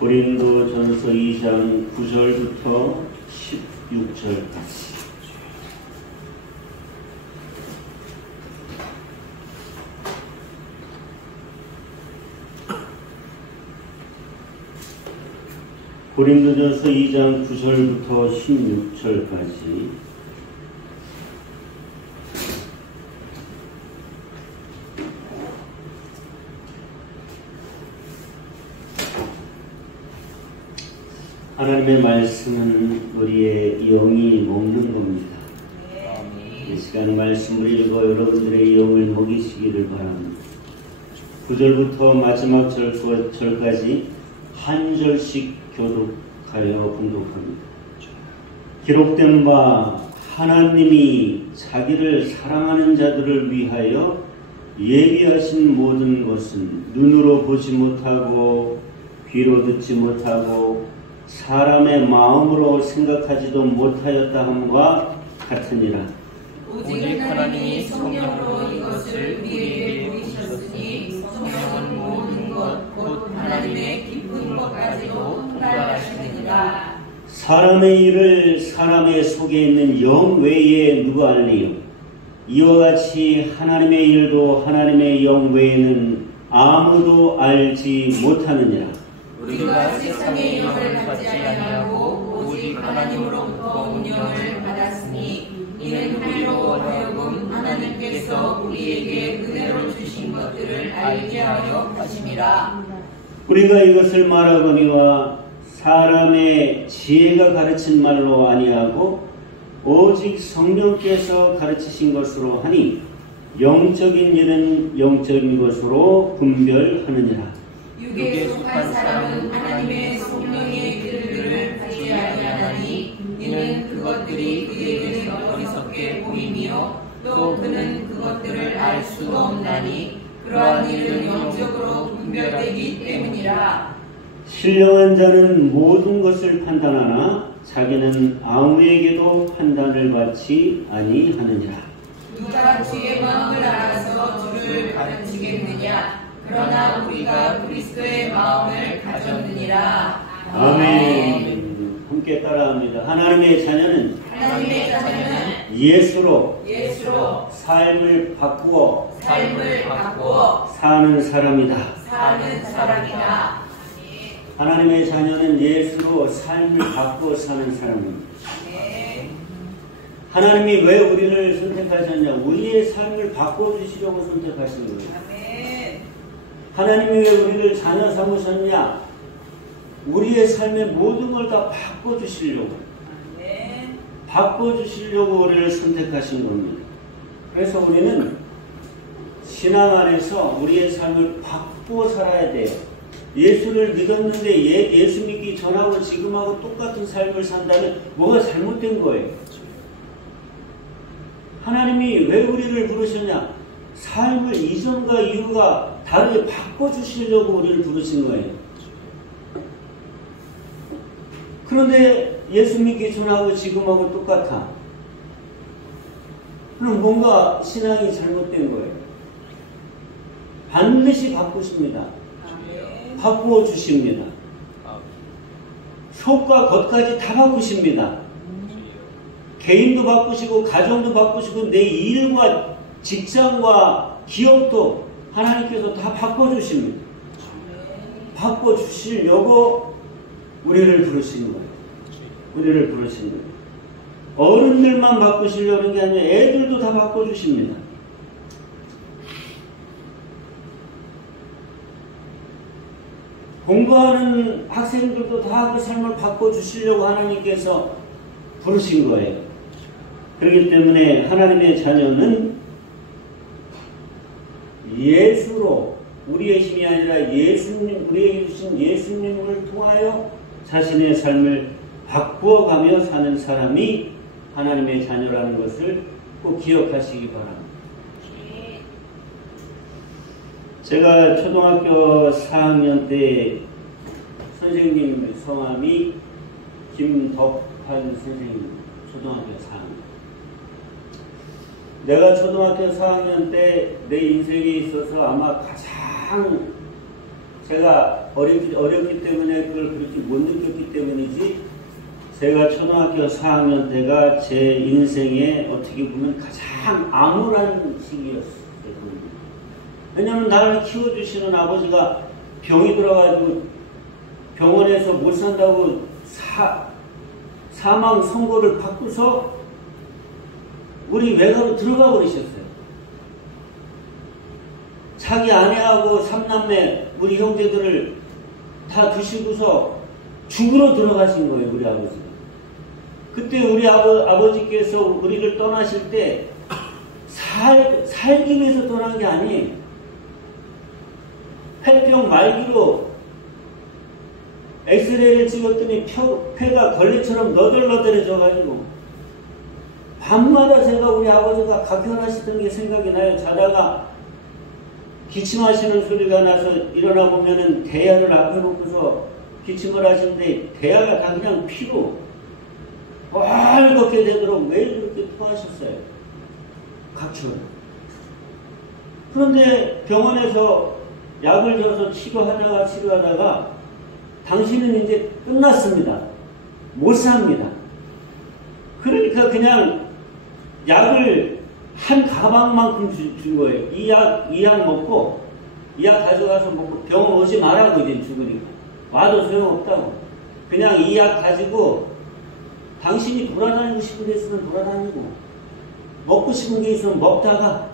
고린도전서 2장 9절부터 16절까지. 고린도전서 2장 9절부터 16절까지. 하나님의 말씀은 우리의 영이 먹는 겁니다. 이 시간 말씀을 읽어 여러분들의 영을 먹이시기를 바랍니다. 9절부터 마지막 절까지 한 절씩 교독하여 봉독합니다. 기록된 바 하나님이 자기를 사랑하는 자들을 위하여 예비하신 모든 것은 눈으로 보지 못하고 귀로 듣지 못하고 사람의 마음으로 생각하지도 못하였다 함과 같으니라. 오직 하나님이 성령으로 이것을 우리에게 보이셨으니 성령은 모든 것 곧 하나님의 깊은 것까지도 통달하시느니라. 사람의 일을 사람의 속에 있는 영 외에 누가 알리요? 이와 같이 하나님의 일도 하나님의 영 외에는 아무도 알지 못하느니라. 우리가 세상의 영을 받지 아니하고 오직 하나님으로부터 온 영을 받았으니 이는 우리로 하여금 하나님께서 우리에게 은혜로 주신 것들을 알게 하려 하심이라. 우리가 이것을 말하거니와 사람의 지혜가 가르친 말로 아니하고 오직 성령께서 가르치신 것으로 하니 영적인 일은 영적인 것으로 분별하느니라. 육에 속한 사람은 하나님의 성령의 길들을 받지 아니하나니 이는 그것들이 그에게는 어리석게 보이며 또 그는 그것들을 알 수 없나니 그러한 일은 영적으로 분별되기 때문이라. 신령한 자는 모든 것을 판단하나 자기는 아무에게도 판단을 받지 아니하느니라. 누가 주의 마음을 알아서 주를 가르치겠느냐? 그러나 우리가 그리스도의 마음을 가졌느니라. 아멘. 함께 따라합니다. 하나님의 자녀는 예수로 삶을 바꾸어 사는 사람이다. 하나님의 자녀는 예수로 삶을 바꾸어 사는 사람입니다. 하나님이 왜 우리를 선택하셨냐? 우리의 삶을 바꿔주시려고 선택하신 거예요. 하나님이 왜 우리를 자녀 삼으셨냐? 우리의 삶의 모든 걸 다 바꿔주시려고. 바꿔주시려고 우리를 선택하신 겁니다. 그래서 우리는 신앙 안에서 우리의 삶을 바꾸어 살아야 돼요. 예수를 믿었는데 예수 믿기 전하고 지금하고 똑같은 삶을 산다면 뭐가 잘못된 거예요. 하나님이 왜 우리를 부르셨냐? 삶을 이전과 이후가 다르게 바꿔주시려고 우리를 부르신 거예요. 그런데 예수 믿기 전하고 지금하고 똑같아. 그럼 뭔가 신앙이 잘못된 거예요. 반드시 바꾸십니다. 바꾸어 주십니다. 속과 겉까지 다 바꾸십니다. 개인도 바꾸시고 가정도 바꾸시고 내 일과 직장과 기업도 하나님께서 다 바꿔주십니다. 바꿔주시려고 우리를 부르신 거예요. 우리를 부르신 거예요. 어른들만 바꾸시려는 게 아니라 애들도 다 바꿔주십니다. 공부하는 학생들도 다 그 삶을 바꿔주시려고 하나님께서 부르신 거예요. 그렇기 때문에 하나님의 자녀는 예수로 우리의 힘이 아니라 예수님, 우리에게 주신 예수님을 통하여 자신의 삶을 바꾸어가며 사는 사람이 하나님의 자녀라는 것을 꼭 기억하시기 바랍니다. 제가 초등학교 4학년 때 선생님 성함이 김덕환 선생님, 초등학교 4학년. 내가 초등학교 4학년 때 내 인생에 있어서 아마 가장 제가 어렸기 때문에 그걸 그렇게 못 느꼈기 때문이지, 제가 초등학교 4학년 때가 제 인생에 어떻게 보면 가장 암울한 시기였어요. 왜냐하면 나를 키워주시는 아버지가 병이 들어가지고 병원에서 못 산다고 사망 선고를 받고서 우리 외가로 들어가 버리셨어요. 자기 아내하고 삼남매 우리 형제들을 다 두시고서 죽으러 들어가신 거예요, 우리 아버지가. 그때 우리 아버지께서 우리를 떠나실 때 살기 위해서 떠난 게 아니에요. 폐병 말기로 엑스레이를 찍었더니 폐가 걸레처럼 너덜너덜해져가지고 밤마다 제가 우리 아버지가 각혈하시던 게 생각이 나요. 자다가 기침하시는 소리가 나서 일어나 보면은 대야를 앞에 놓고서 기침을 하시는데 대야가 다 그냥 피로 빨갛게 되도록 매일 그렇게 토하셨어요. 각혈. 그런데 병원에서 약을 줘서 치료하다가 당신은 이제 끝났습니다. 못 삽니다. 그러니까 그냥 약을 한 가방만큼 준 거예요. 이 약 먹고, 이 약 가져가서 먹고 병원 오지 말라고 이제 죽으니까. 와도 소용없다고. 그냥 이 약 가지고 당신이 돌아다니고 싶은 데 있으면 돌아다니고, 먹고 싶은 게 있으면 먹다가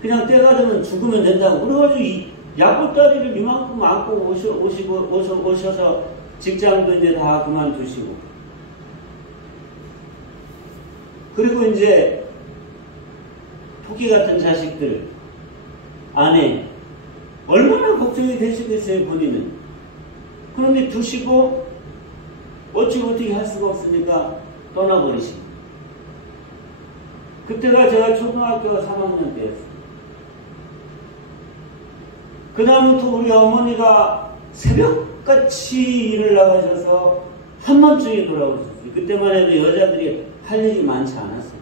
그냥 때가 되면 죽으면 된다고. 그래가지고 이 약보따리를 이만큼 안고 오셔서 직장도 이제 다 그만두시고. 그리고 이제 토끼 같은 자식들, 아내, 얼마나 걱정이 되시겠어요, 본인은. 그런데 두시고 어떻게 할 수가 없으니까 떠나버리시고. 그때가 제가 초등학교 3학년 때였어요. 그 다음부터 우리 어머니가 새벽같이 일을 나가셔서 한밤중에 돌아오셨어요. 그때만 해도 여자들이 할 일이 많지 않았어요.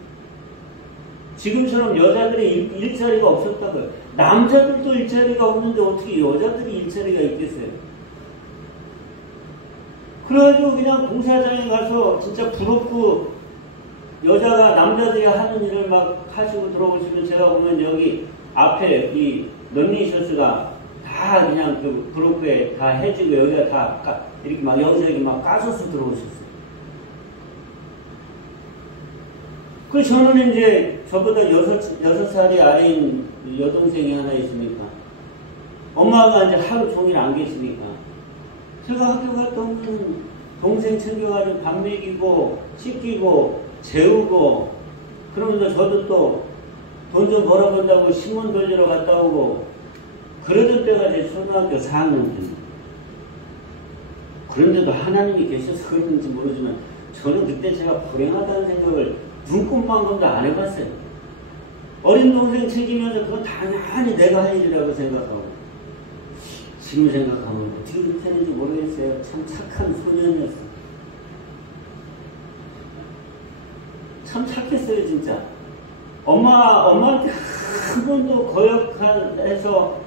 지금처럼 여자들이 일자리가 없었다고요. 남자들도 일자리가 없는데 어떻게 여자들이 일자리가 있겠어요? 그래가지고 그냥 공사장에 가서 진짜 부럽고, 여자가 남자들이 하는 일을 막 하시고 들어오시면 제가 보면 여기 앞에 이 런닝셔츠가 다 그냥 그 브로크에 다 해지고 여기가 다 이렇게 막 여기저기 막 까져서 들어오셨어요. 그 저는 이제 저보다 6살이 아래인 여동생이 하나 있으니까, 엄마가 이제 하루 종일 안 계시니까 제가 학교 갔다 오면 동생 챙겨가지고 밥 먹이고 씻기고 재우고, 그러면서 저도 또 돈 좀 벌어본다고 신문 돌리러 갔다 오고 그러던 때가 제 초등학교 4학년 때입니다. 그런데도 하나님이 계셔서 그런지 모르지만 저는 그때 제가 불행하다는 생각을 눈꼽만큼도 안 해봤어요. 어린 동생 챙기면서 그건 당연히 내가 할 일이라고 생각하고, 지금 생각하면 어떻게 그렇게 하는지 모르겠어요. 참 착한 소년이었어요. 참 착했어요, 진짜. 엄마한테 한 번도 거역해서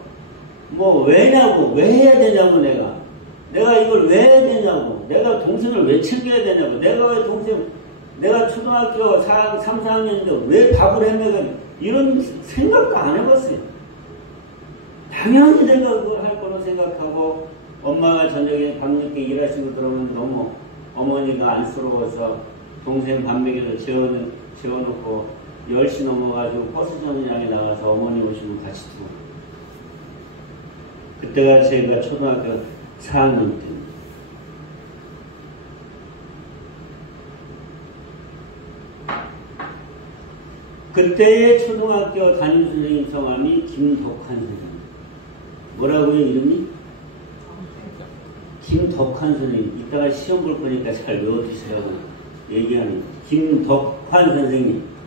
뭐 왜냐고, 왜 해야 되냐고, 내가 이걸 왜 해야 되냐고, 내가 동생을 왜 챙겨야 되냐고, 내가 초등학교 3, 4학년인데 왜 밥을 해먹어, 이런 생각도 안 해봤어요. 당연히 내가 그걸 할 거로 생각하고, 엄마가 저녁에 밤늦게 일하시고 들어오면 너무 어머니가 안쓰러워서 동생 밥 먹여서 재워놓고 10시 넘어가지고 버스 정류장에 나가서 어머니 오시면 같이 두고. 그때가 제가 초등학교 4학년 때입니다. 그때의 초등학교 담임선생님 성함이 김덕환 선생님. 뭐라고요, 이름이? 김덕환 선생님. 이따가 시험 볼 거니까 잘 외워두시라고 얘기하는 김덕환 선생님.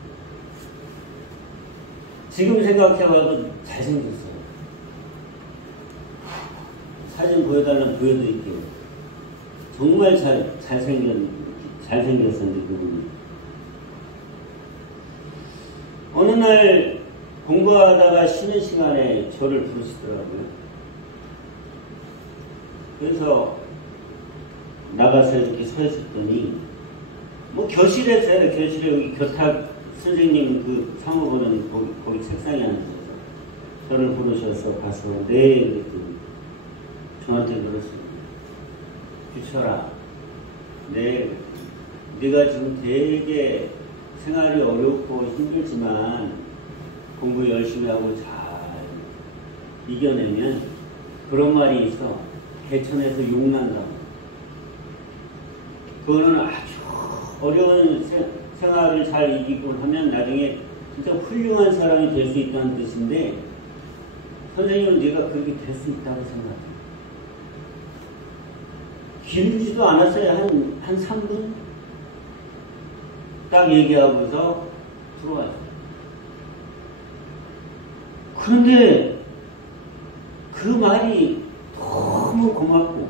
지금 생각해봐도 잘생겼어요. 사진 보여달라면 보여드릴게요. 정말 잘생겼는데, 그분이. 어느 날 공부하다가 쉬는 시간에 저를 부르시더라고요. 그래서 나가서 이렇게 서 있었더니 뭐 교실에 여기 교탁 선생님 그 사무보는 거기 책상에 앉아서 저를 부르셔서 가서 네 그랬더니 저한테 그랬습니다. 규철아, 네가 지금 되게 생활이 어렵고 힘들지만 공부 열심히 하고 잘 이겨내면 그런 말이 있어. 개천에서 용난다고. 그거는 아주 어려운 생활을 잘 이기고 하면 나중에 진짜 훌륭한 사람이 될 수 있다는 뜻인데, 선생님은 네가 그렇게 될 수 있다고 생각해. 길지도 않았어요. 한 3분? 딱 얘기하고서 들어왔어요. 그런데 그 말이 너무 고맙고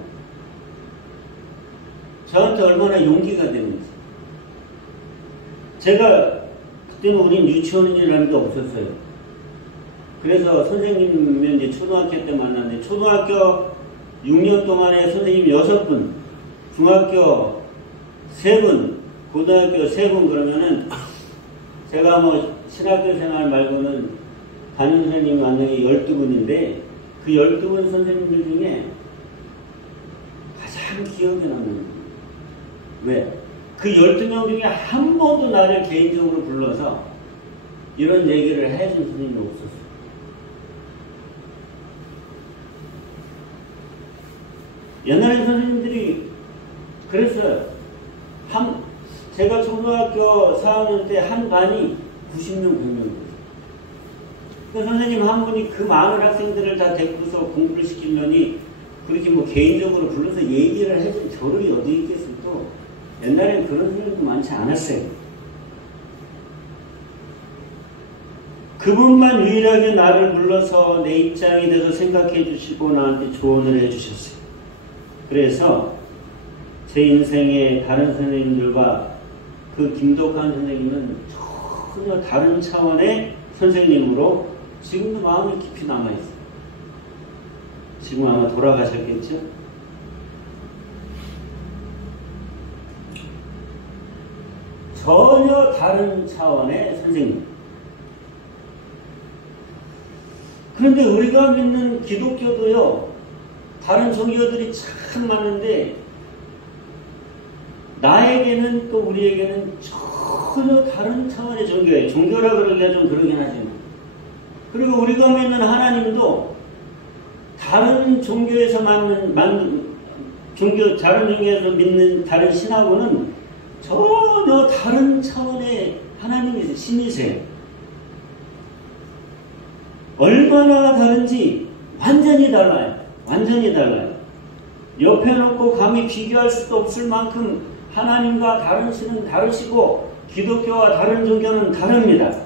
저한테 얼마나 용기가 되는지. 제가 그때는 우린 유치원이라는 게 없었어요. 그래서 선생님은 이제 초등학교 때 만났는데 초등학교 6년 동안에 선생님 6분, 중학교 3분, 고등학교 3분 그러면은 제가 뭐 신학교 생활 말고는 담임 선생님이 만난 게 12분인데 그 12분 선생님들 중에 가장 기억에 남는 거예요. 왜? 그 12명 중에 한 번도 나를 개인적으로 불러서 이런 얘기를 해준 선생님이 없었어요. 옛날에 선생님들이 그랬어요. 제가 초등학교 4학년 때 한 반이 90명, 100명. 그 선생님 한 분이 그 많은 학생들을 다 데리고서 공부를 시키려니 그렇게 뭐 개인적으로 불러서 얘기를 해준 겨를이 어디 있겠어요. 또 옛날엔 그런 선생님도 많지 않았어요. 그분만 유일하게 나를 불러서 내 입장에 대해서 생각해 주시고 나한테 조언을 해 주셨어요. 그래서 제 인생의 다른 선생님들과 그 김덕환 선생님은 전혀 다른 차원의 선생님으로 지금도 마음이 깊이 남아있어요. 지금 아마 돌아가셨겠죠? 전혀 다른 차원의 선생님. 그런데 우리가 믿는 기독교도요, 다른 종교들이 참 많은데 나에게는 또 우리에게는 전혀 다른 차원의 종교예요. 종교라 그러기가 좀 그러긴 하지만. 그리고 우리가 믿는 하나님도 다른 종교에서 다른 종교에서 믿는 다른 신하고는 전혀 다른 차원의 하나님이세요. 신이세요. 얼마나 다른지 완전히 달라요. 완전히 달라요. 옆에 놓고 감히 비교할 수도 없을 만큼 하나님과 다른 신은 다르시고 기독교와 다른 종교는 다릅니다.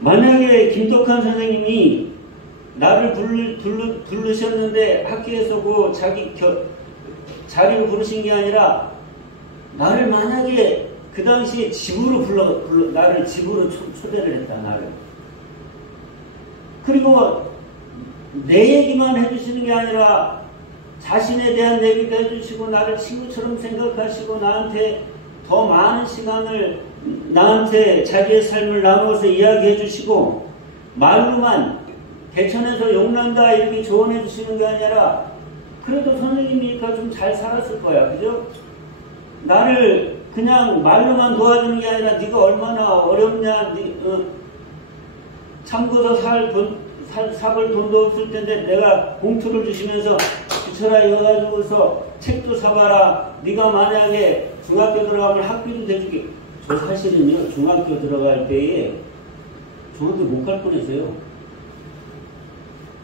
만약에 김덕환 선생님이 나를 부르셨는데 학교에서 그 자기 자리로 부르신 게 아니라 나를 만약에 그 당시에 집으로 나를 집으로 초대를 했다. 나를. 그리고 내 얘기만 해주시는 게 아니라 자신에 대한 얘기도 해주시고 나를 친구처럼 생각하시고 나한테 더 많은 시간을 나한테 자기의 삶을 나누어서 이야기해 주시고 말로만 개천에서 용난다 이렇게 조언해 주시는 게 아니라 그래도 선생님이니까 좀 잘 살았을 거야. 그죠? 나를 그냥 말로만 도와주는 게 아니라 네가 얼마나 어렵냐, 참고서 사볼 돈도 없을 텐데 내가 봉투를 주시면서 규철아 이거 가지고서 책도 사봐라. 네가 만약에 중학교 들어가면 학비도 대주게. 저 사실은요 중학교 들어갈 때에 중학교 못 갈 뻔했어요.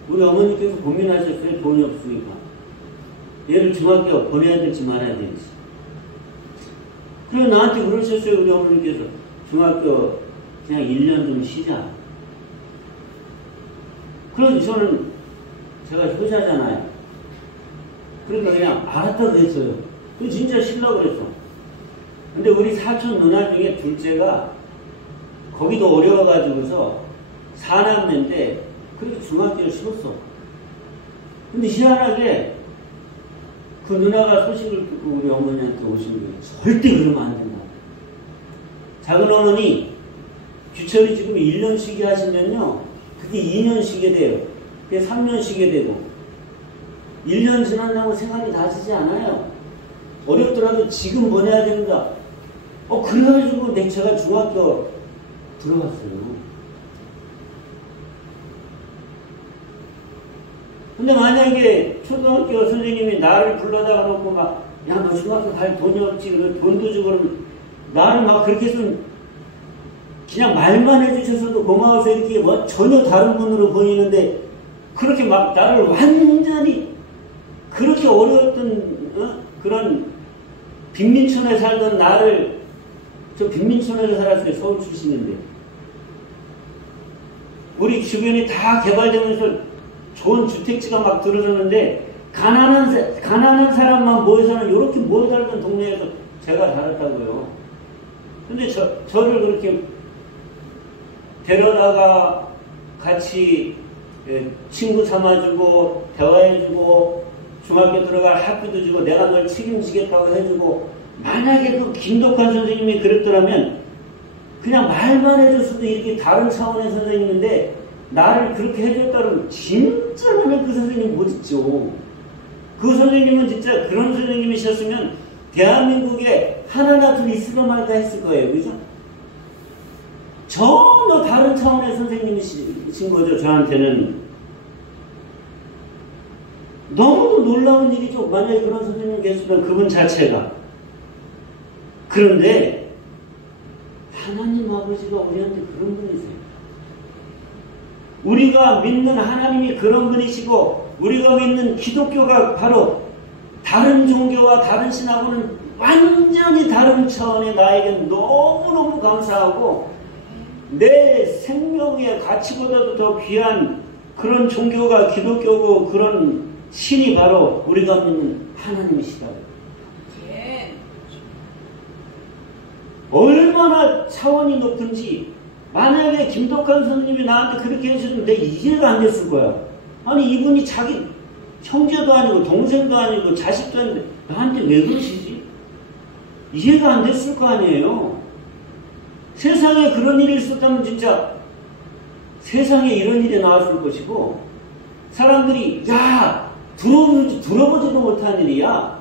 우리 어머니께서 고민하셨어요. 돈이 없으니까. 얘를 중학교 보내야 될지 말아야 될지. 그리고 나한테 그러셨어요. 우리 어머니께서 중학교 그냥 1년 좀 쉬자. 그래서 저는 제가 효자잖아요. 그러니까 그냥 알았다고 했어요. 그 진짜 쉬려고 그랬어. 근데 우리 사촌 누나 중에 둘째가 거기도 어려워가지고서 사남매인데 그래서 중학교를 쉬었어. 근데 희한하게 그 누나가 소식을 듣고 우리 어머니한테 오신 거예요. 절대 그러면 안 된다. 작은 어머니, 규철이 지금 1년 쉬게 하시면요, 그게 2년 쉬게 돼요. 그게 3년 쉬게 되고, 1년 지난다고 생각이 나지지 않아요. 어렵더라도 지금 보내야 된다. 그래가지고 제가 중학교 들어갔어요. 근데 만약에 초등학교 선생님이 나를 불러다가 놓고 막, 야, 너 중학교 갈 돈이 없지, 돈도 주고 그러면, 나를 막 그렇게 해서 그냥 말만 해주셔서도 고마워서 이렇게 뭐 전혀 다른 분으로 보이는데, 그렇게 막 나를 완전히 그렇게 어려웠던 그런 빈민촌에 살던 나를, 저 빈민촌에서 살았어요. 서울 출신인데. 우리 주변이 다 개발되면서 좋은 주택지가 막 들어서는데 가난한 사람만 모여서는 이렇게 모여 살던 동네에서 제가 살았다고요. 근데 저를 그렇게 데려다가 같이 친구 삼아주고 대화해주고 중학교 들어갈 학비도 주고 내가 널 책임지겠다고 해주고, 만약에 그 김덕환 선생님이 그랬더라면 그냥 말만 해줬어도 이렇게 다른 차원의 선생님인데 나를 그렇게 해줬다면 진짜 나는 그 선생님 못 잊죠. 그 선생님은 진짜 그런 선생님이셨으면 대한민국에 하나나 둘 있을까 말까 했을 거예요. 그죠? 전혀 다른 차원의 선생님이신 거죠. 저한테는. 너무도 놀라운 일이죠. 만약에 그런 선생님이 계시면 그분 자체가. 그런데 하나님 아버지가 우리한테 그런 분이세요. 우리가 믿는 하나님이 그런 분이시고, 우리가 믿는 기독교가 바로 다른 종교와 다른 신하고는 완전히 다른 차원의 나에겐 너무너무 감사하고, 내 생명의 가치보다도 더 귀한 그런 종교가 기독교고, 그런 신이 바로 우리가 믿는 하나님이시다고. 얼마나 차원이 높은지. 만약에 김덕환 선생님이 나한테 그렇게 해주면 내 이해가 안 됐을 거야. 아니, 이분이 자기 형제도 아니고 동생도 아니고 자식도 아닌데 나한테 왜 그러시지? 이해가 안 됐을 거 아니에요. 세상에 그런 일이 있었다면 진짜 세상에 이런 일이 나왔을 것이고, 사람들이 야, 들어보지도 못한 일이야,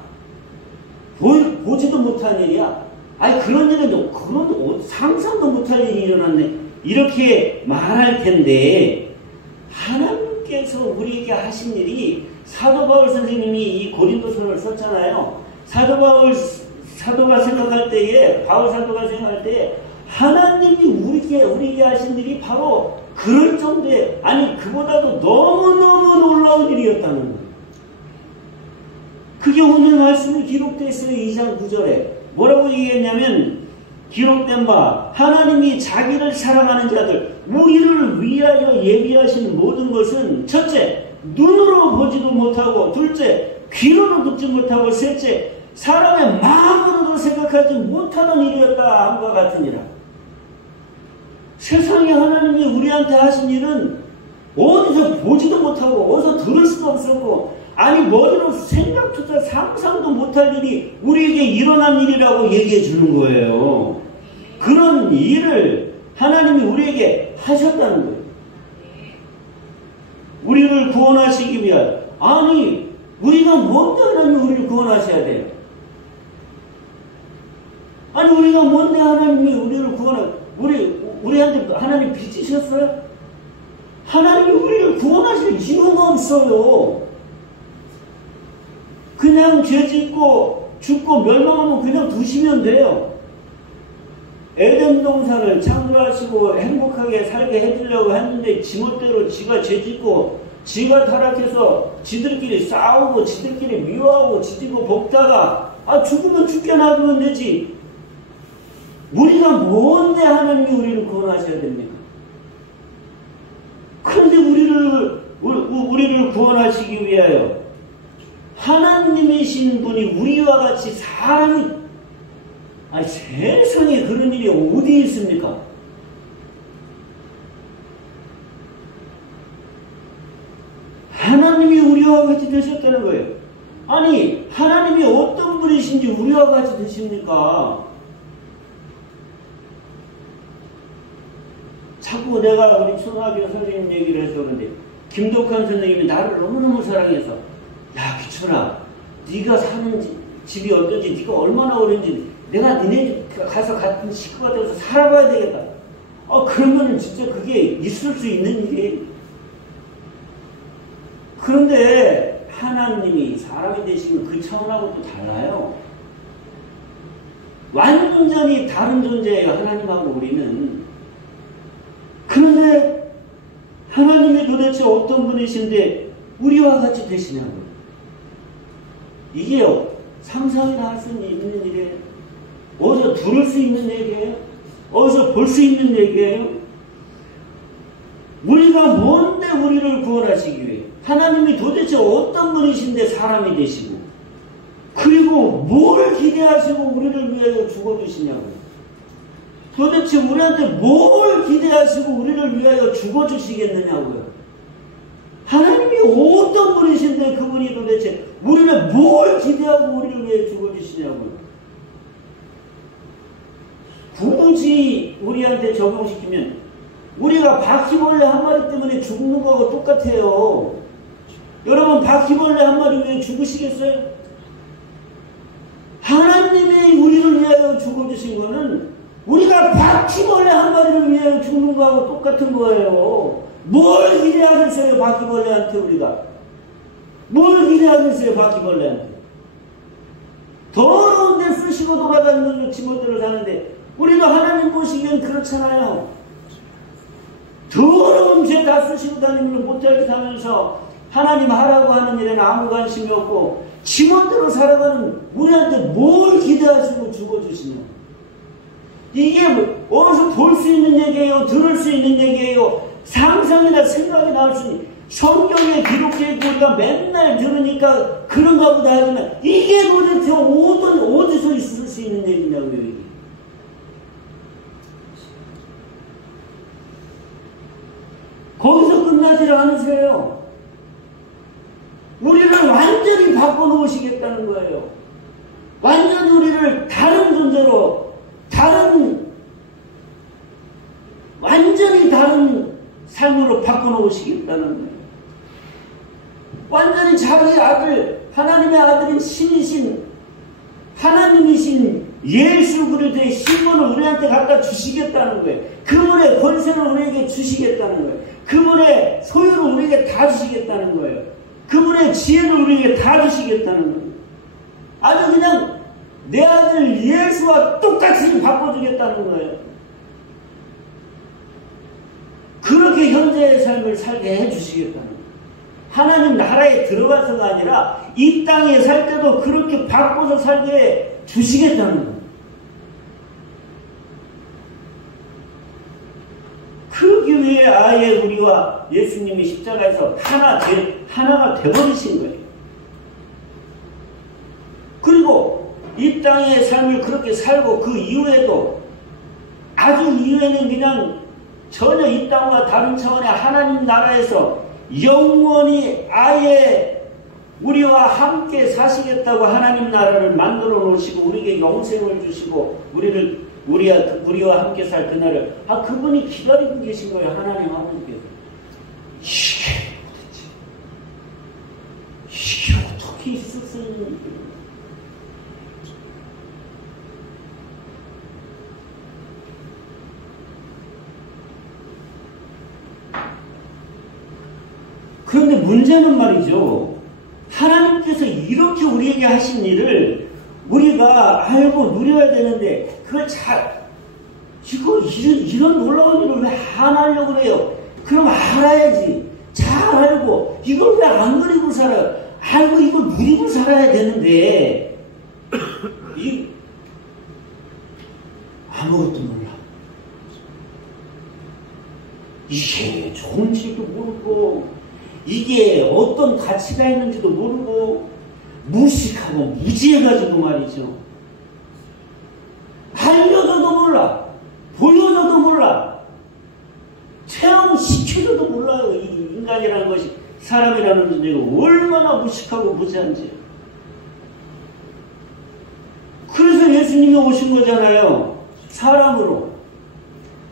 보지도 못한 일이야, 아니 그런 일은 그런 상상도 못할 일이 일어났네, 이렇게 말할 텐데, 하나님께서 우리에게 하신 일이, 사도 바울 선생님이 이 고린도서를 썼잖아요. 사도가 생각할 때에, 바울 사도가 생각할 때에 하나님이 우리에게 하신 일이 바로 그럴 정도의, 아니 그보다도 너무너무 놀라운 일이었다는 거예요. 그게 오늘 말씀에 기록되어 있어요. 2장 9절에 뭐라고 얘기했냐면, 기록된 바 하나님이 자기를 사랑하는 자들, 우리를 위하여 예비하신 모든 것은, 첫째, 눈으로 보지도 못하고, 둘째, 귀로도 듣지 못하고, 셋째, 사람의 마음으로도 생각하지 못하는 일이었다 함과 같으니라. 세상에 하나님이 우리한테 하신 일은 어디서 보지도 못하고 어디서 들을 수도 없었고, 아니 머리로 생각조차 상상도 못할 일이 우리에게 일어난 일이라고 얘기해 주는 거예요. 그런 일을 하나님이 우리에게 하셨다는 거예요. 우리를 구원하시기 위하여. 아니 우리가 뭔데 하나님이 우리를 구원하셔야 돼요? 아니 우리가 뭔데 하나님이 우리를 우리한테 하나님 빚지셨어요? 하나님이 우리를 구원하실 이유가 없어요. 그냥 죄짓고 죽고 멸망하면 그냥 두시면 돼요. 에덴 동산을 창조하시고 행복하게 살게 해주려고 했는데 지멋대로 지가 죄짓고 지가 타락해서 지들끼리 싸우고 지들끼리 미워하고 지지고 볶다가 죽으면 죽게 놔두면 되지. 우리가 뭔데 하나님이 우리를 구원하셔야 됩니까? 그런데 우리를 구원하시기 위하여 하나님이신 분이 우리와 같이 세상에 그런 일이 어디 있습니까? 하나님이 우리와 같이 되셨다는 거예요. 아니, 하나님이 어떤 분이신지 우리와 같이 되십니까? 자꾸 내가 우리 초등학교 선생님 얘기를 해서 그런데 김덕환 선생님이 나를 너무너무 사랑해서 야 기춘아 네가 사는 집이 어떤지 네가 얼마나 어른지 내가 니네 집 가서 같은 식구가 되어서 살아봐야 되겠다. 그러면 진짜 그게 있을 수 있는 일이에요. 그런데 하나님이 사람이 되시면 그 차원하고 또 달라요. 완전히 다른 존재예요. 하나님하고 우리는. 그런데 하나님이 도대체 어떤 분이신데 우리와 같이 되시냐고요. 이게요. 상상이나 할 수 있는 일이에요. 어디서 들을 수 있는 얘기예요. 어디서 볼 수 있는 얘기예요. 우리가 뭔데 우리를 구원하시기 위해 하나님이 도대체 어떤 분이신데 사람이 되시고 그리고 뭘 기대하시고 우리를 위하여 죽어주시냐고요. 도대체 우리한테 뭘 기대하시고 우리를 위하여 죽어주시겠느냐고요. 하나님이 어떤 분이신데 그분이 도대체 우리를 뭘 기대하고 우리를 위해 죽어주시냐고요. 굳이 우리한테 적용시키면 우리가 바퀴벌레 한 마리 때문에 죽는 거하고 똑같아요. 여러분 바퀴벌레 한 마리 위해 죽으시겠어요? 하나님이 우리를 위하여 죽어주신 거는 우리가 바퀴벌레 한 마리를 위하여 죽는 거하고 똑같은 거예요. 뭘 기대하겠어요 바퀴벌레한테 우리가? 뭘 기대하겠어요 바퀴벌레한테? 더러운 데 쓰시고 돌아다니는 지모들을 사는데 우리가 하나님 보시기엔 그렇잖아요. 더러운 죄 다 쓰시고 다니면 못할 듯 하면서 하나님 하라고 하는 일에는 아무 관심이 없고 지멋대로 살아가는 우리한테 뭘 기대하시고 죽어주시냐. 이게 어디서 볼 수 있는 얘기예요? 들을 수 있는 얘기예요? 상상이나 생각이 나올 수 있는 성경에 기록되어 있고 우리가 맨날 들으니까 그런가 보다 하지만 이게 도대체 어디서 있을 수 있는 얘기냐고요. 이게. 거기서 끝나지를 않으세요. 우리를 완전히 바꿔놓으시겠다는 거예요. 완전히 우리를 다른 존재로 완전히 다른 삶으로 바꿔놓으시겠다는 거예요. 완전히 자기 아들, 하나님의 아들인 신이신 하나님이신 예수 그리스도의 신분을 우리한테 갖다 주시겠다는 거예요. 그분의 권세를 우리에게 주시겠다는 거예요. 그분의 소유를 우리에게 다 주시겠다는 거예요. 그분의 지혜를 우리에게 다 주시겠다는 거예요. 아주 그냥 내 아들 예수와 똑같이 바꿔주겠다는 거예요. 그렇게 현재의 삶을 살게 해주시겠다는 거예요. 하나님 나라에 들어가서가 아니라 이 땅에 살 때도 그렇게 바꿔서 살게 주시겠다는 거예요. 그러기 위해 아예 우리와 예수님이 십자가에서 하나가 되버리신 거예요. 그리고 이 땅의 삶을 그렇게 살고 그 이후에도 아주 이후에는 그냥 전혀 이 땅과 다른 차원의 하나님 나라에서 영원히 아예 우리와 함께 사시겠다고 하나님 나라를 만들어 놓으시고 우리에게 영생을 주시고 우리와 함께 살 그날을 그분이 기다리고 계신 거예요. 하나님 아버지께서. 이게 어떻게 있을 수 있는 일이에요? 그런데 문제는 말이죠. 하나님께서 이렇게 우리에게 하신 일을 우리가 알고 누려야 되는데 그걸 이런 놀라운 일을 왜 안 하려고 그래요? 그럼 알아야지. 잘 알고 이걸 왜 안 누리고 살아요? 알고 이걸 누리고 살아야 되는데 아무것도 몰라. 이게 좋은지도 모르고 이게 어떤 가치가 있는지도 모르고 무식하고 무지해가지고 말이죠. 알려줘도 몰라. 보여줘도 몰라. 체험시켜줘도 몰라요. 이 인간이라는 것이 사람이라는 존재가 얼마나 무식하고 무지한지. 그래서 예수님이 오신 거잖아요. 사람으로.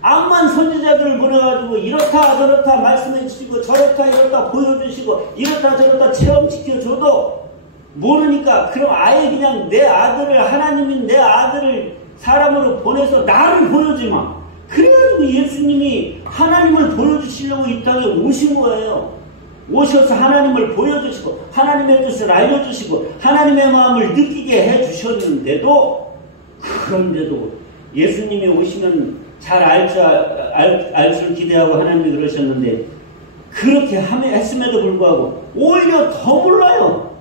암만 선지자들을 보내가지고 이렇다 저렇다 말씀해 주시고 저렇다 이렇다 보여주시고 이렇다 저렇다 체험시켜줘도 모르니까 그럼 아예 그냥 내 아들을 하나님인 내 아들을 사람으로 보내서 나를 보여주마. 그래가지고 예수님이 하나님을 보여주시려고 이 땅에 오신 거예요. 오셔서 하나님을 보여주시고 하나님의 뜻을 알려주시고 하나님의 마음을 느끼게 해주셨는데도 그런데도 예수님이 오시면 잘 알 줄 기대하고 하나님이 그러셨는데 그렇게 했음에도 불구하고 오히려 더 몰라요.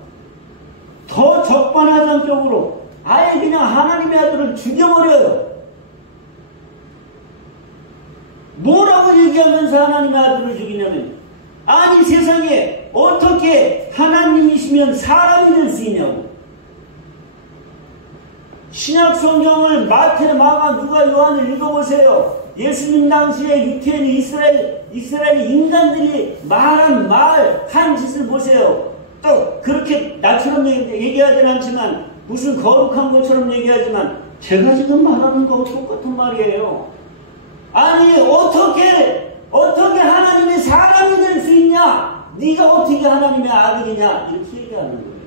더 적반하장적으로 아예 그냥 하나님의 아들을 죽여버려요. 뭐라고 얘기하면서 하나님의 아들을 죽이냐면 아니 세상에 어떻게 하나님이시면 사람이 될 수 있냐고. 신약 성경을 마태, 마가, 누가, 요한을 읽어보세요. 예수님 당시에 유태인 이스라엘 인간들이 말한 한 짓을 보세요. 또 그렇게 나처럼 얘기하진 않지만 무슨 거룩한 것처럼 얘기하지만 제가 지금 말하는 거하고 똑같은 말이에요. 아니 어떻게 하나님이 사람이 될 수 있냐? 네가 어떻게 하나님의 아들이냐? 이렇게 얘기하는 거예요.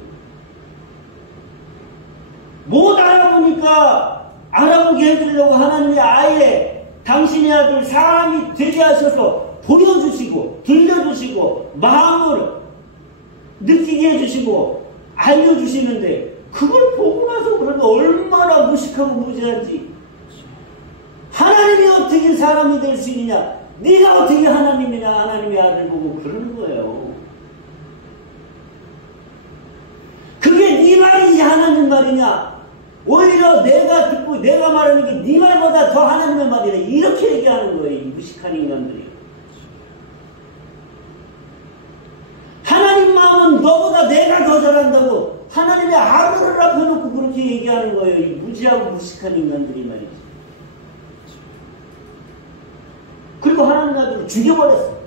못 알아보니까 알아보게 해주려고 하나님이 아예 당신의 아들 사람이 되게 하셔서 보여주시고 들려주시고 마음을 느끼게 해주시고 알려주시는데 그걸 보고 나서 그러면 얼마나 무식하고 무지한지. 하나님이 어떻게 사람이 될 수 있느냐? 네가 어떻게 하나님이냐? 하나님의 아들 보고 그러는 거예요. 그게 네 말이지 하나님 말이냐? 오히려 내가 듣고 내가 말하는 게 네 말보다 더 하나님의 말이래. 이렇게 얘기하는 거예요. 이 무식한 인간들이. 하나님 마음은 너보다 내가 더 잘한다고 하나님의 아들을 앞에 놓고 그렇게 얘기하는 거예요. 이 무지하고 무식한 인간들이 말이지. 그리고 하나님 아들을 죽여버렸어.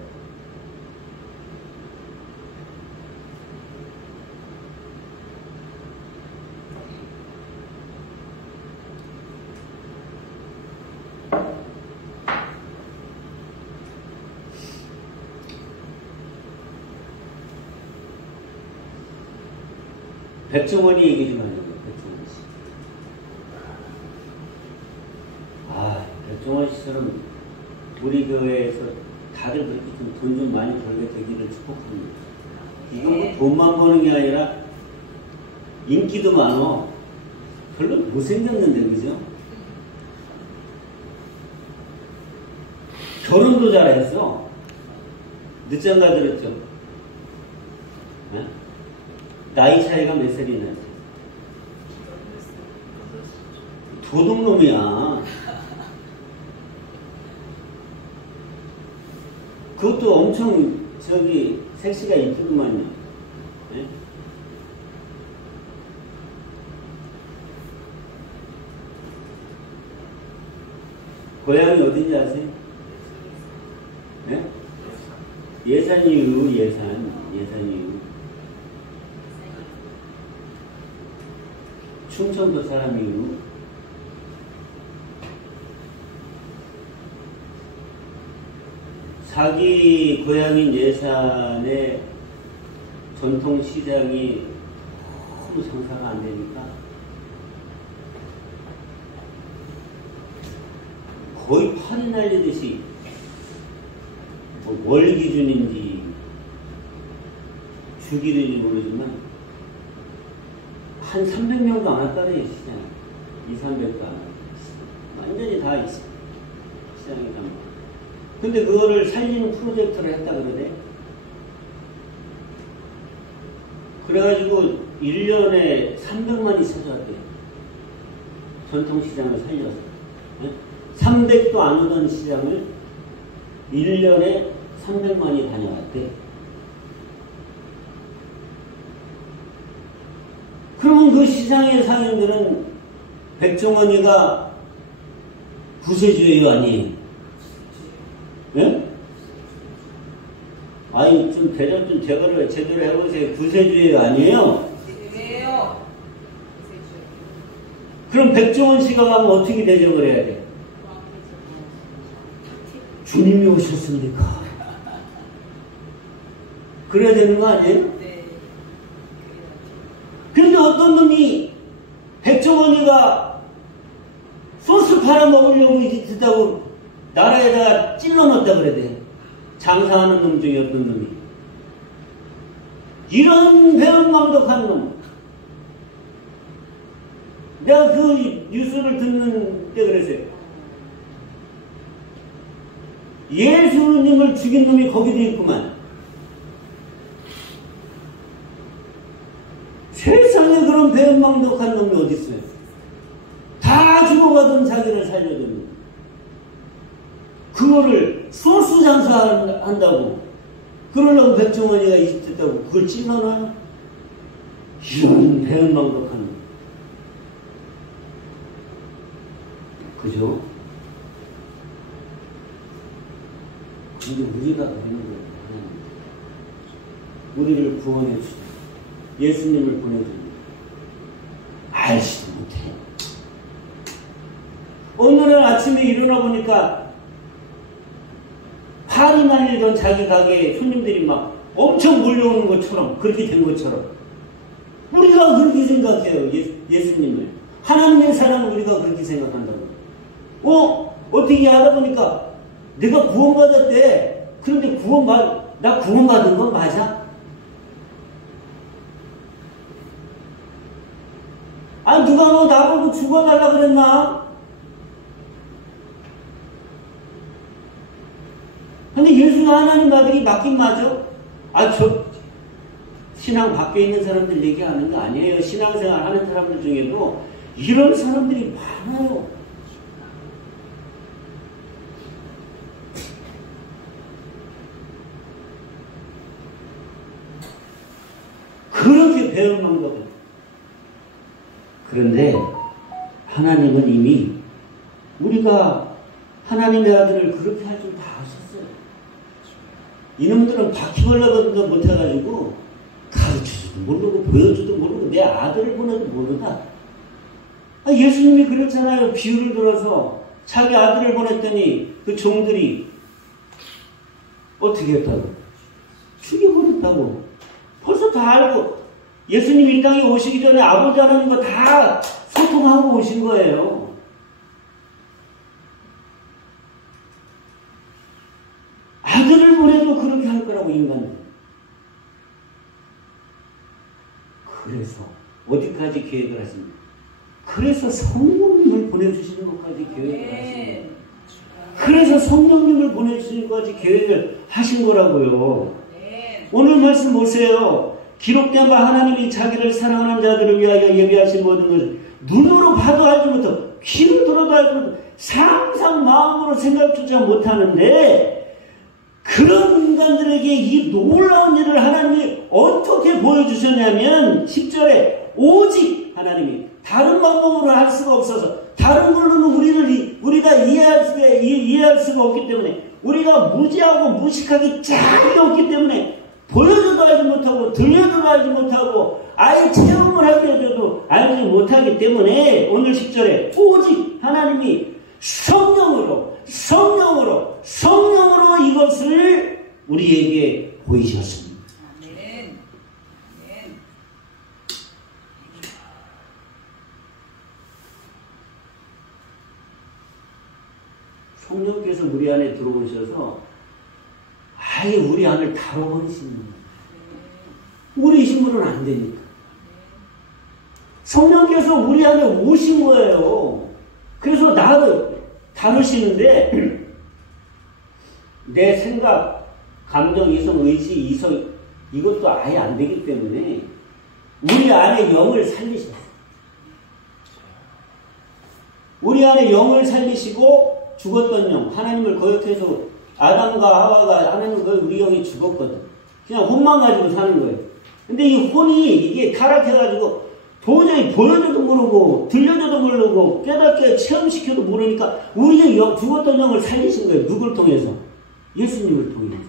백종원이 얘기 좀 하려고. 백종원 씨. 백종원 씨처럼 우리 교회에서 다들 그렇게 돈 좀 많이 벌게 되기를 축복합니다. 이거 뭐 돈만 버는 게 아니라 인기도 많어. 별로 못생겼는데, 그죠? 결혼도 잘했어. 늦장 가들었죠. 네? 나이 차이가 몇 살이나? 도둑놈이야. 그것도 엄청 섹시가 이쁘구만요. 네? 고향이 어딘지 아세요? 네? 예산이유, 예산이유. 충청도 사람이유. 자기 고향인 예산의 전통시장이 너무 장사가 안 되니까 거의 팔이 날리듯이 월 기준인지 주 기준인지 모르지만 한 300명도 안 왔다래요, 시장. 200~300도 안 왔다. 완전히 다 있어. 시장에 가면. 근데 그거를 살리는 프로젝트를 했다 그러네. 그래가지고 1년에 300만이 찾아왔대요. 전통시장을 살려서. 300도 안 오던 시장을 1년에 300만이 다녀왔대. 그러면 그 시장의 상인들은 백종원이가 구세주예요, 아니에요? 예? 아니 좀 대접 좀 제대로 해보세요. 구세주의 아니에요? 왜요? 그럼 백종원 씨가 가면 어떻게 대접을 해야 돼? 주님이 오셨습니까? 그래야 되는 거 아니에요? 네. 그런데 어떤 놈이 백종원이가 소스 팔아 먹으려고 있다고 나라에다가 찔러 넣었다 그래야 돼. 장사하는 놈 중에 어떤 놈이. 이런 배은망덕한 놈. 내가 그 뉴스를 듣는데 그랬어요. 예수님을 죽인 놈이 거기도 있구만. 세상에 그런 배은망덕한 놈이 어디 있어요? 다 죽어가던 자기를 살려줬는데 그거를 소스 장사한다고 그러려고 백종원이가 있었다고 그걸 찔러놔요? 이런 배은망덕한 놈. 그죠? 근데 우리가 그러는 거예요. 우리를 구원해 주시고 예수님을 보내줍니다. 알지도 못해. 오늘은 아침에 일어나 보니까 파리 날리던 자기 가게에 손님들이 막 엄청 몰려오는 것처럼 그렇게 된 것처럼 우리가 그렇게 생각해요. 예수님을. 하나님의 사랑을 우리가 그렇게 생각한다고. 어떻게 하다 보니까 내가 구원받았대. 그런데 나 구원받은 건 맞아? 아니 누가 너 나보고 죽어달라 그랬나? 근데 예수가 하나님 아들이 맞긴 맞아? 저 신앙 밖에 있는 사람들 얘기하는 거 아니에요. 신앙생활 하는 사람들 중에도 이런 사람들이 많아요. 그렇게 배우는 거거든. 그런데 하나님은 이미 우리가 하나님의 아들을 그렇게 할 줄 다 아셨어요. 이놈들은 바퀴벌레도 못해가지고 가르쳐주도 모르고 보여주도 모르고 내 아들을 보내도 모르다. 예수님이 그랬잖아요. 비유를 들어서 자기 아들을 보냈더니 그 종들이 어떻게 했다고? 죽여버렸다고. 벌써 다 알고 예수님이 이 땅에 오시기 전에 아버지 하나님 거 다 소통하고 오신 거예요. 아들을 보내도 그렇게 할 거라고 인간들. 그래서 어디까지 계획을 하십니까? 그래서 성령님을 보내주시는 것까지 계획을 하십니다. 그래서 성령님을 보내주시는 것까지 계획을 하신 거라고요. 오늘 말씀 보세요. 기록된 바 하나님이 자기를 사랑하는 자들을 위하여 예비하신 모든 것을 눈으로 봐도 알지 못하고 귀로 들어도 알지 못하고 상상 마음으로 생각조차 못하는데 그런 인간들에게 이 놀라운 일을 하나님이 어떻게 보여주셨냐면 10절에 오직 하나님이 다른 방법으로 할 수가 없어서 다른 걸로는 우리가 이해할 수가 없기 때문에 우리가 무지하고 무식하기 짝이 없기 때문에 보여줘도 알지 못하고 들려줘도 알지 못하고 아예 체험을 하게 해줘도 알지 못하기 때문에 오늘 10절에 오직 하나님이 성령으로 이것을 우리에게 보이셨습니다. 아멘. 성령께서 우리 안에 들어오셔서 아예 우리 안을 다뤄버리시는 거예요. 우리 힘으로는 안 되니까. 성령께서 우리 안에 오신 거예요. 그래서 나를 다루시는데 내 생각, 감정, 이성, 의지, 이성 이것도 아예 안 되기 때문에 우리 안에 영을 살리셨어요. 우리 안에 영을 살리시고 죽었던 영, 하나님을 거역해서 아담과 하와가 하나님 우리 영이 죽었거든. 그냥 혼만 가지고 사는 거예요. 근데 이 혼이 이게 타락해가지고 도저히 보여줘도 모르고 들려줘도 모르고 깨닫게 체험시켜도 모르니까 우리의 죽었던 영을 살리신 거예요. 누굴 통해서? 예수님을 통해서.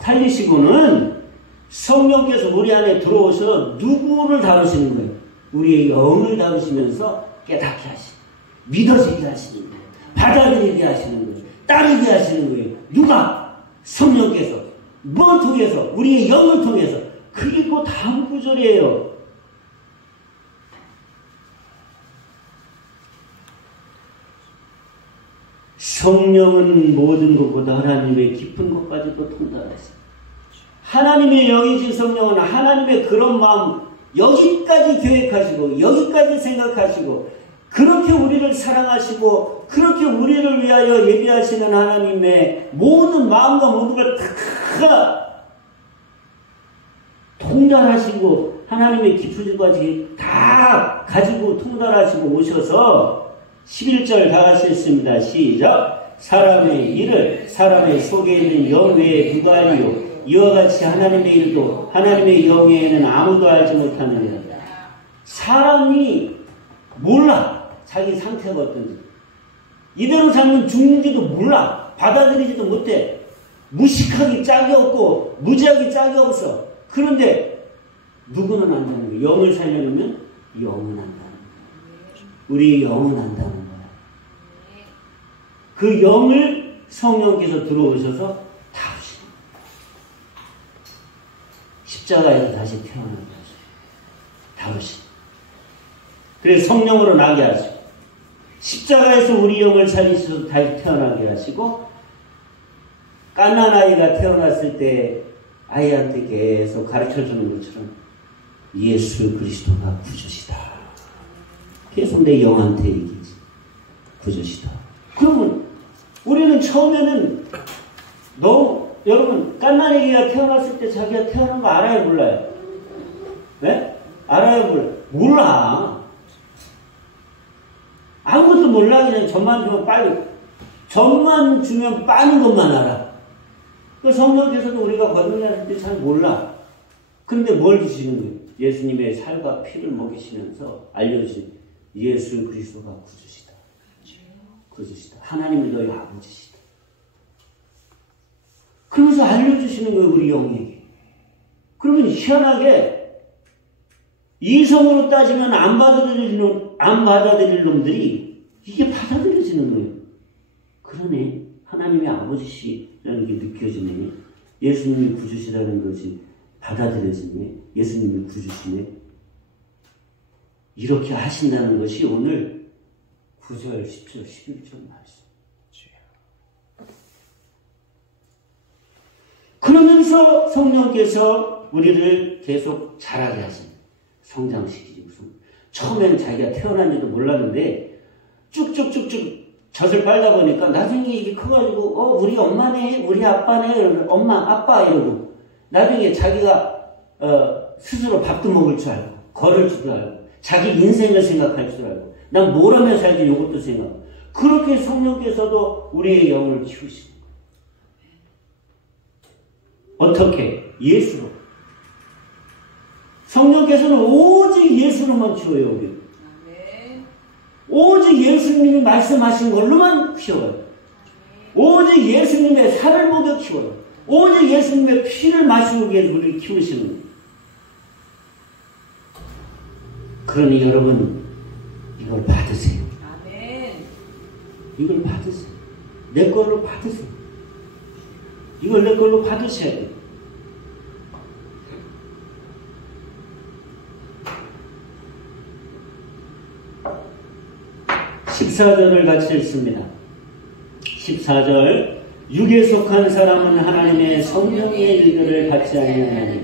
살리시고는 성령께서 우리 안에 들어오셔서 누구를 다루시는 거예요? 우리의 영을 다루시면서 깨닫게 하시는 거예요. 믿어지게 하시는 거예요. 받아들이게 하시는 거예요. 따르게 하시는 거예요. 누가? 성령께서. 뭘 통해서? 우리의 영을 통해서. 그리고 다음 구절이에요. 성령은 모든 것보다 하나님의 깊은 것까지도 통달하시다. 하나님의 영이신 성령은 하나님의 그런 마음 여기까지 계획하시고 여기까지 생각하시고 그렇게 우리를 사랑하시고 그렇게 우리를 위하여 예비하시는 하나님의 모든 마음과 모든 걸 다 통달하시고 하나님의 깊은 것까지 다 가지고 통달하시고 오셔서 11절 다 같이 했습니다. 시작. 사람의 일을 사람의 속에 있는 영 외에 누가 알리요. 이와 같이 하나님의 일도 하나님의 영에는 아무도 알지 못하느니라. 사람이 몰라. 자기 상태가 어떤지. 이대로 살면 죽는지도 몰라. 받아들이지도 못해. 무식하기 짝이 없고 무지하기 짝이 없어. 그런데 누구는 안다는 거예요. 영을 살려놓으면 영은 안다는 거예요. 우리 영은 안다는 거야. 그 영을 성령께서 들어오셔서 다루시는 거예요. 십자가에서 다시 태어나게 하시고 다루시는 거예요. 그래서 성령으로 나게 하시고 십자가에서 우리 영을 살리셔서 다시 태어나게 하시고 갓난 아이가 태어났을 때 아이한테 계속 가르쳐주는 것처럼 예수 그리스도가 구주시다. 계속 내 영한테 얘기지. 구주시다. 그러면 우리는 처음에는 여러분 갓난 아기가 태어났을 때 자기가 태어난 거 알아요 몰라요? 네? 알아요 몰라요? 몰라. 아무것도 몰라. 그냥 젖만 주면 빨리 젖만 주면 빠는 것만 알아. 그 성령께서도 우리가 거듭날 때 잘 몰라. 그런데 뭘 주시는 거예요? 예수님의 살과 피를 먹이시면서 알려주신 예수 그리스도가 구주시다. 구주시다. 하나님이 너희 아버지시다. 그러면서 알려주시는 거예요. 우리 영에게. 그러면 희한하게 이성으로 따지면 안 받아들일 놈들이 이게 받아들여지는 거예요. 그러네. 하나님의 아버지시라는 게 느껴지네. 예수님이 구주시라는 것이 받아들여지네. 예수님이 구주시네. 이렇게 하신다는 것이 오늘 9절, 10절, 11절 말씀. 그러면서 성령께서 우리를 계속 자라게 하십니다. 성장시키고. 처음에는 자기가 태어난지도 몰랐는데 쭉쭉쭉쭉 젖을 빨다 보니까 나중에 이게 커가지고 우리 엄마네, 우리 아빠네, 엄마, 아빠 이러고 나중에 자기가 스스로 밥도 먹을 줄 알고 걸을 줄 알고 자기 인생을 생각할 줄 알고 난 뭘 하면 살지 이것도 생각하고 그렇게 성령께서도 우리의 영을 키우시는 거예요. 어떻게? 예수로. 성령께서는 오직 예수로만 키워요. 우리. 오직 예수님이 말씀하신 걸로만 키워요. 오직 예수님의 살을 먹여 키워요. 오직 예수님의 피를 마시고 위해서 우리를 키우시는 거예요. 그러니 여러분 이걸 받으세요. 이걸 받으세요. 내 걸로 받으세요. 이걸 내 걸로 받으셔야 돼요. 14절을 같이 읽습니다. 14절 육에 속한 사람은 하나님의 성령의 일들을 받지 아니하나니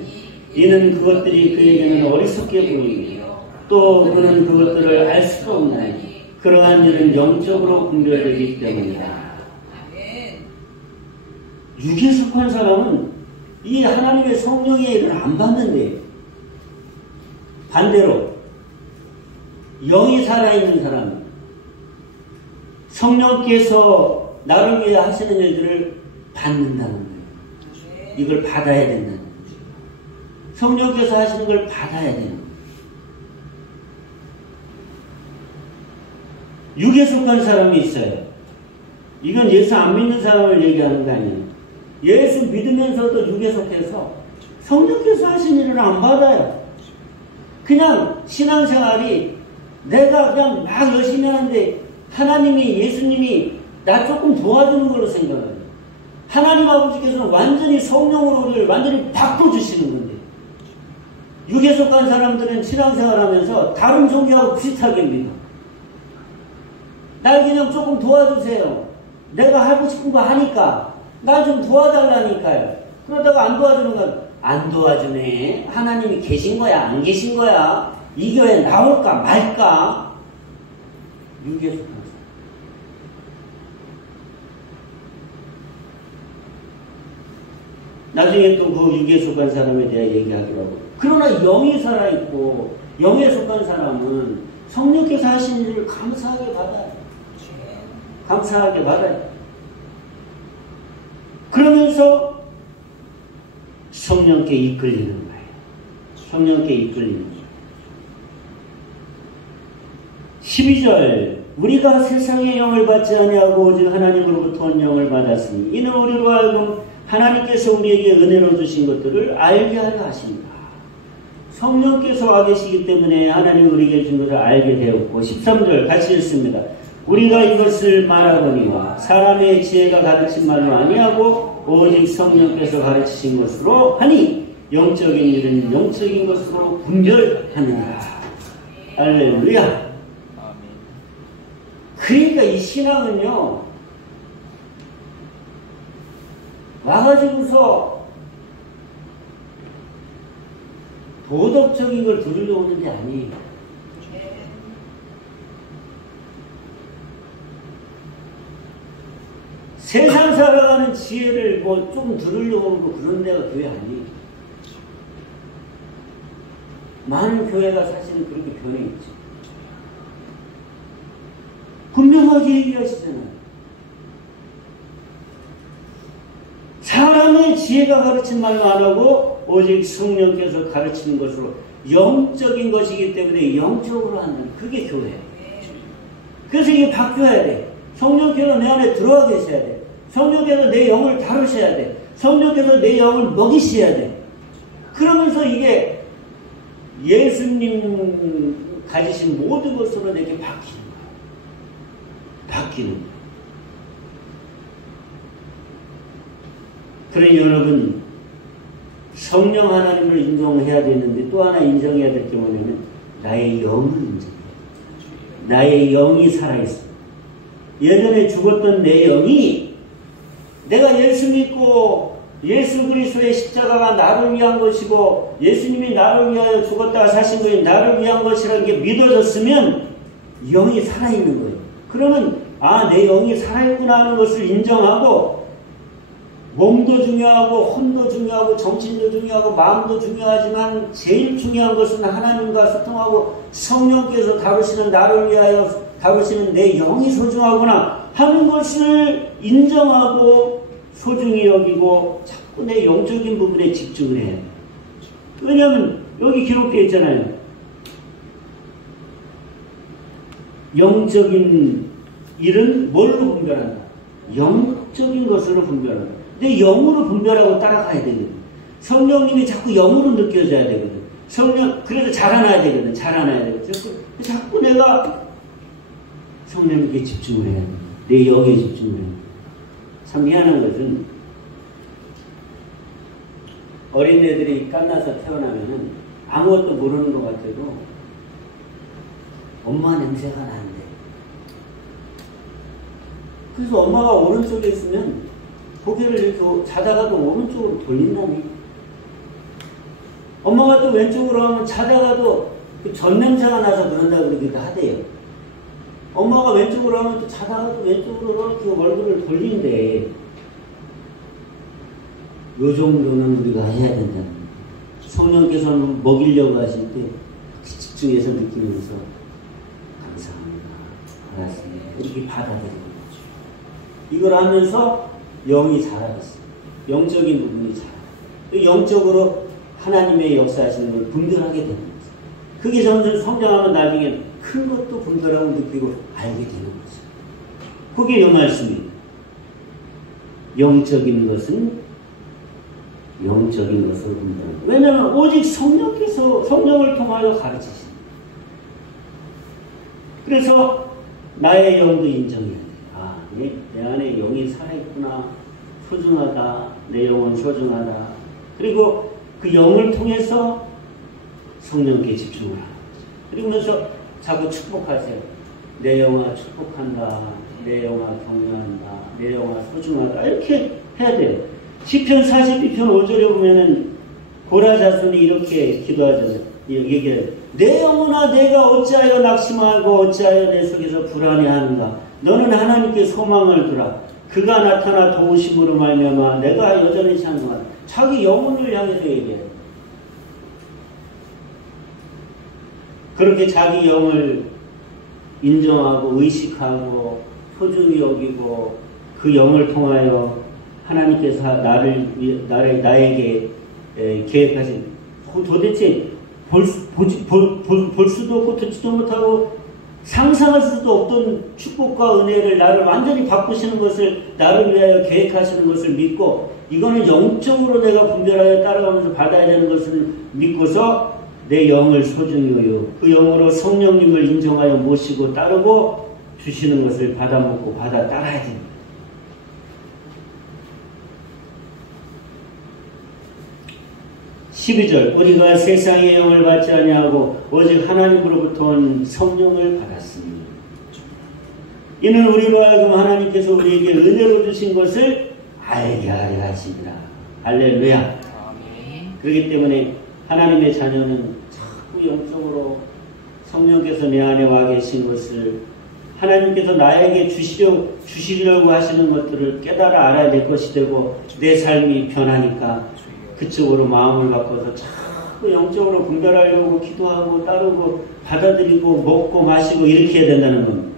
이는 그것들이 그에게는 어리석게 보이니 또 그는 그것들을 알 수가 없나니 그러한 일은 영적으로 분별되기 때문이다. 육에 속한 사람은 이 하나님의 성령의 일을 안 받는데 반대로 영이 살아있는 사람 성령께서 나를 위해 하시는 일들을 받는다는 거예요. 이걸 받아야 된다는 거예요. 성령께서 하시는 걸 받아야 되는 거예요. 육에 속한 사람이 있어요. 이건 예수 안 믿는 사람을 얘기하는 거 아니에요. 예수 믿으면서도 육에 속해서 성령께서 하신 일을 안 받아요. 그냥 신앙생활이 내가 그냥 막 열심히 하는데 하나님이, 예수님이 나 조금 도와주는 걸로 생각해요. 하나님 아버지께서는 완전히 성령으로 우리를 완전히 바꿔주시는 건데, 육에 속한 사람들은 신앙생활 하면서 다른 종교하고 비슷하게 믿어. 날 그냥 조금 도와주세요. 내가 하고 싶은 거 하니까 날 좀 도와달라니까요. 그러다가 안 도와주는 건 안 도와주네. 하나님이 계신 거야, 안 계신 거야? 이 교회 나올까 말까? 육에 속한 사람. 나중에 또 그 육에 속한 사람에 대해 얘기하기로 하고. 그러나 영이 살아있고 영에 속한 사람은 성령께서 하신 일을 감사하게 받아요. 감사하게 받아요. 그러면서 성령께 이끌리는 거예요. 성령께 이끌리는 거예요. 12절 우리가 세상의 영을 받지 아니하고 오직 하나님으로부터 온 영을 받았으니 이는 우리로 하여금 하나님께서 우리에게 은혜로 주신 것들을 알게 하려 하십니다. 성령께서 와 계시기 때문에 하나님 우리에게 준 것을 알게 되었고 13절 같이 읽습니다. 우리가 이것을 말하거니와 사람의 지혜가 가르친 말로 아니하고 오직 성령께서 가르치신 것으로 하니 영적인 일은 영적인 것으로 분별하느니라. 할렐루야. 그러니까 이 신앙은요, 와가지고서 도덕적인 걸 들으려고 오는 게 아니에요. 세상 살아가는 지혜를 뭐 좀 들으려고 오는 거 그런 데가 교회 아니에요. 많은 교회가 사실은 그렇게 변해 있죠. 분명하게 얘기하시잖아요. 사람의 지혜가 가르친 말로 안 하고 오직 성령께서 가르치는 것으로 영적인 것이기 때문에 영적으로 한다는 그게 교회예요. 그래서 이게 바뀌어야 돼. 성령께서 내 안에 들어와 계셔야 돼. 성령께서 내 영을 다루셔야 돼. 성령께서 내 영을 먹이셔야 돼. 그러면서 이게 예수님 가지신 모든 것으로 내게 바뀌는 거예요. 바뀌는 거예요. 그러니 여러분, 성령 하나님을 인정해야 되는데 또 하나 인정해야 될 게 뭐냐면 나의 영을 인정해야 돼. 나의 영이 살아있어. 예전에 죽었던 내 영이 내가 예수 믿고 예수 그리스도의 십자가가 나를 위한 것이고 예수님이 나를 위하여 죽었다가 사신 것이 나를 위한 것이라는 게 믿어졌으면 영이 살아있는 거예요. 그러면 아, 내 영이 살아있구나 하는 것을 인정하고 몸도 중요하고 혼도 중요하고 정신도 중요하고 마음도 중요하지만 제일 중요한 것은 하나님과 소통하고 성령께서 다루시는 나를 위하여 다루시는 내 영이 소중하구나 하는 것을 인정하고 소중히 여기고 자꾸 내 영적인 부분에 집중을 해요. 왜냐하면 여기 기록되어 있잖아요. 영적인 일은 뭘로 분별한다? 영적인 것으로 분별한다. 내 영으로 분별하고 따라가야 되거든. 성령님이 자꾸 영으로 느껴져야 되거든. 성령, 그래서 자라나야 되거든. 자라나야 되거든. 자꾸 내가 성령님께 집중을 해야 돼. 내 영에 집중을 해야 돼. 참 미안한 것은 어린애들이 깐나서 태어나면은 아무것도 모르는 것 같아도 엄마 냄새가 나는데. 그래서 엄마가 오른쪽에 있으면 고개를 이렇게 자다가도 오른쪽으로 돌린다니. 엄마가 또 왼쪽으로 하면 자다가도 전 냄새가 나서 그런다 그러기도 하대요. 엄마가 왼쪽으로 하면 또 자다가도 왼쪽으로 이렇게 얼굴을 돌린대. 요 정도는 우리가 해야 된다는 거예요. 성령께서는 먹이려고 하실 때 집중해서 느끼면서 감사합니다. 알았습니다. 이렇게 받아들이는 거죠. 이걸 하면서 영이 자라겠어요. 영적인 부분이 자라요. 영적으로 하나님의 역사하시는 걸 분별하게 되는 거죠. 그게 점점 성장하면 나중에 큰 것도 분별하고 느끼고 알게 되는 거죠. 그게 이 말씀입니다. 영적인 것은 영적인 것을 본다는 거예요. 왜냐하면 오직 성령께서 성령을 통하여 가르치십니다. 그래서 나의 영도 인정해야 돼. 아, 내 안에 영이 살아있구나. 소중하다. 내 영은 소중하다. 그리고 그 영을 통해서 성령께 집중을 하는 거죠. 그러면서 자꾸 축복하세요. 내 영아 축복한다. 내 영아 경외한다. 내 영아 소중하다. 이렇게 해야 돼요. 시편 42편 5절에 보면은 고라 자손이 이렇게 기도하잖아요. 얘기해요. 내 영혼아 내가 어찌하여 낙심하고 어찌하여 내 속에서 불안해하는가. 너는 하나님께 소망을 두라. 그가 나타나 도우심으로 말미암아 내가 여전히 찬송하라. 자기 영혼을 향해서 얘기해요. 그렇게 자기 영을 인정하고 의식하고 소중히 여기고 그 영을 통하여 하나님께서 나에게 계획하신 도대체 볼 수도 없고 듣지도 못하고 상상할 수도 없던 축복과 은혜를 나를 완전히 바꾸시는 것을 나를 위하여 계획하시는 것을 믿고 이거는 영적으로 내가 분별하여 따라가면서 받아야 되는 것을 믿고서 내 영을 소중히 여겨 그 영으로 성령님을 인정하여 모시고 따르고 주시는 것을 받아먹고 받아 따라야 됩니다. 우리가 세상의 영을 받지 아니하고 오직 하나님으로부터 온 성령을 받았으니 이는 우리로 하여금 하나님께서 우리에게 은혜로 주신 것을 알게 하려 하시니라. 할렐루야. 그렇기 때문에 하나님의 자녀는 자꾸 영적으로 성령께서 내 안에 와 계신 것을 하나님께서 나에게 주시려고 하시는 것들을 깨달아 알아야 될 것이 되고 내 삶이 변하니까 그쪽으로 마음을 바꿔서 자꾸 영적으로 분별하려고 기도하고 따르고 받아들이고 먹고 마시고 이렇게 해야 된다는 겁니다.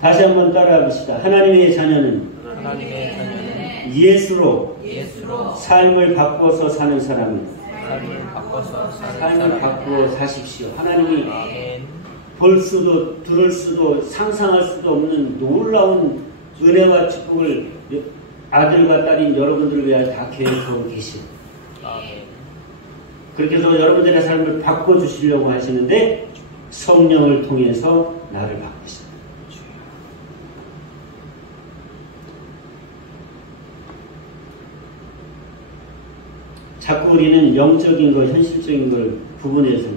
다시 한번 따라해 봅시다. 하나님의 자녀는 예수로 삶을 바꿔서 사는 사람입니다. 삶을 바꾸어 사십시오. 하나님이 볼 수도 들을 수도 상상할 수도 없는 놀라운 은혜와 축복을 아들과 딸인 여러분들을 위하여 다 계획하고 계십니다. 그렇게 해서 여러분들의 삶을 바꿔주시려고 하시는데 성령을 통해서 나를 바꾸십니다. 자꾸 우리는 영적인 거, 현실적인 걸 구분해서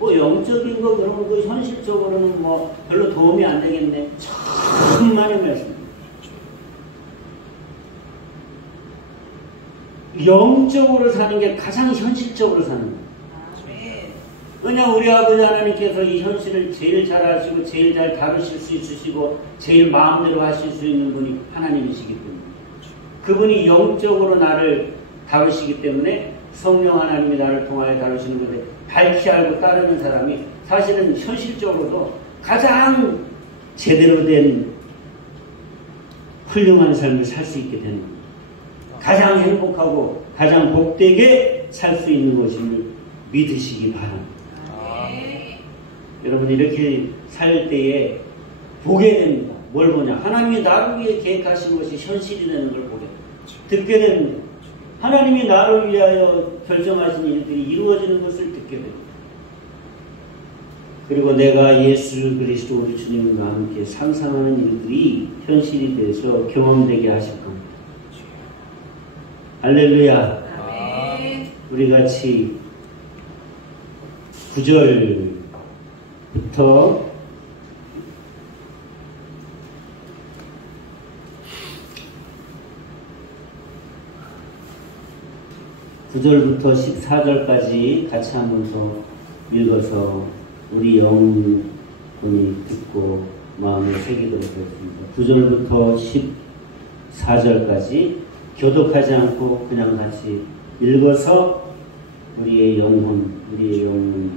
뭐 영적인 거 그러면 그 현실적으로는 뭐 별로 도움이 안 되겠네. 천만의 말씀입니다. 영적으로 사는 게 가장 현실적으로 사는 거예요. 왜냐하면 우리 아버지 하나님께서 이 현실을 제일 잘 아시고 제일 잘 다루실 수 있으시고 제일 마음대로 하실 수 있는 분이 하나님이시기 때문에 그분이 영적으로 나를 다루시기 때문에 성령 하나님이 나를 통하여 다루시는 건데 밝히 알고 따르는 사람이 사실은 현실적으로도 가장 제대로 된 훌륭한 삶을 살 수 있게 되는 겁니다. 가장 행복하고 가장 복되게 살 수 있는 것임을 믿으시기 바랍니다. 여러분 이렇게 살 때에 보게 됩니다. 뭘 보냐? 하나님이 나를 위해 계획하신 것이 현실이 되는 걸 보게 됩니다. 듣게 됩니다. 하나님이 나를 위하여 결정하신 일들이 이루어지는 것을 듣게 됩니다. 그리고 내가 예수 그리스도 우리 주님과 함께 상상하는 일들이 현실이 돼서 경험되게 하실 겁니다. 할렐루야. 아멘. 우리 같이 9절부터 14절까지 같이 한번 더 읽어서 우리 영혼이 듣고 마음에 새기도록 하겠습니다. 9절부터 14절까지 교독하지 않고 그냥 같이 읽어서 우리의 영혼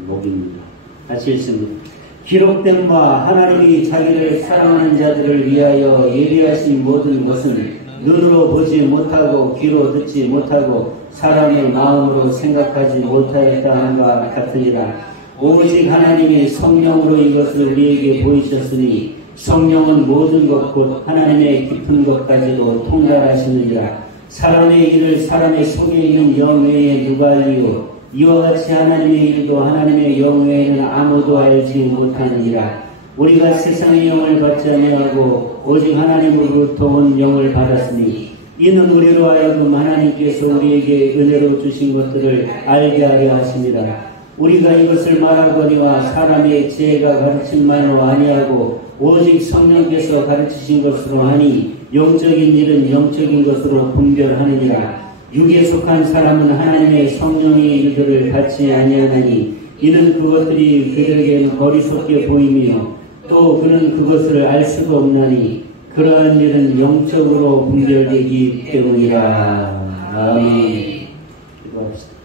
먹입니다. 같이 읽습니다. 기록된 바 하나님이 자기를 사랑하는 자들을 위하여 예비하신 모든 것은 눈으로 보지 못하고 귀로 듣지 못하고 사람의 마음으로 생각하지 못하였다 하는 바 같으니라. 오직 하나님이 성령으로 이것을 우리에게 보이셨으니 성령은 모든 것 곧 하나님의 깊은 것까지도 통달하시느니라. 사람의 일을 사람의 속에 있는 영 외에 누가 알리요? 이와 같이 하나님의 일도 하나님의 영 외에는 아무도 알지 못하느니라. 우리가 세상의 영을 받지 아니하고 오직 하나님으로부터 온 영을 받았으니 이는 우리로 하여금 하나님께서 우리에게 은혜로 주신 것들을 알게 하려 하심이라. 우리가 이것을 말하거니와 사람의 지혜가 가르침만으로 아니하고 오직 성령께서 가르치신 것으로 하니 영적인 일은 영적인 것으로 분별하느니라. 육에 속한 사람은 하나님의 성령의 일들을 받지 아니하나니 이는 그것들이 그들에게는 어리석게 보이며 또 그는 그것을 알 수가 없나니 그러한 일은 영적으로 분별되기 때문이라. 아멘. 기도합시다.